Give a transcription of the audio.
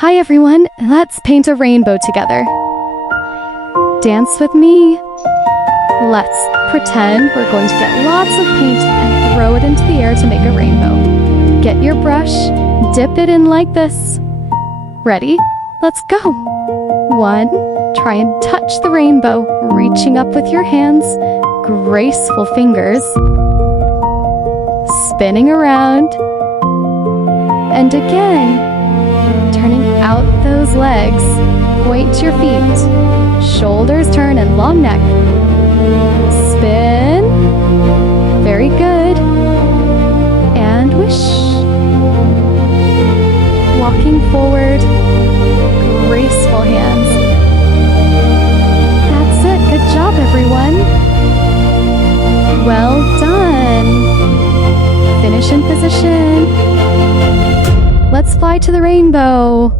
Hi everyone, let's paint a rainbow together. Dance with me. Let's pretend we're going to get lots of paint and throw it into the air to make a rainbow. Get your brush, dip it in like this. Ready? Let's go. 1, try and touch the rainbow, reaching up with your hands, graceful fingers, spinning around, and again, turning out those legs, point your feet, shoulders turn and long neck, spin, very good, and wish, walking forward, graceful hands. That's it, good job everyone. Well done. Finish in position. Let's fly to the rainbow.